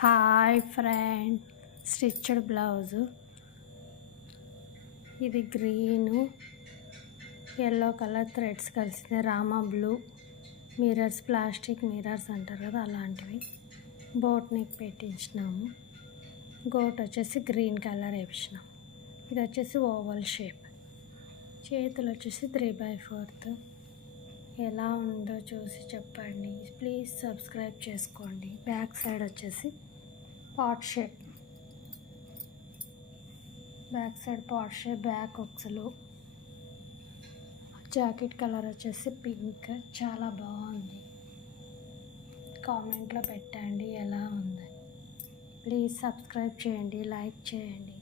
Hi friend, stitched blouse. ఇది green yellow colour threads కలిసింది. రామా బ్లూ మిర్రర్స్, ప్లాస్టిక్ మిర్రర్స్ అంటారు కదా అలాంటివి. బోట్ నెక్ పెట్టించినాము. గోట్ వచ్చేసి గ్రీన్ కలర్ వేపించినాము. ఇది వచ్చేసి ఓవల్ షేప్. చేతులు వచ్చేసి 3/4. ఎలా ఉందో చూసి చెప్పండి. ప్లీజ్ సబ్స్క్రైబ్ చేసుకోండి. బ్యాక్ సైడ్ వచ్చేసి pot shape. Back side pot shape, back ఒక్సలు. జాకెట్ కలర్ వచ్చేసి పింక్. చాలా బాగుంది. కామెంట్లో పెట్టండి ఎలా ఉంది. ప్లీజ్ సబ్స్క్రైబ్ చేయండి, లైక్ చేయండి.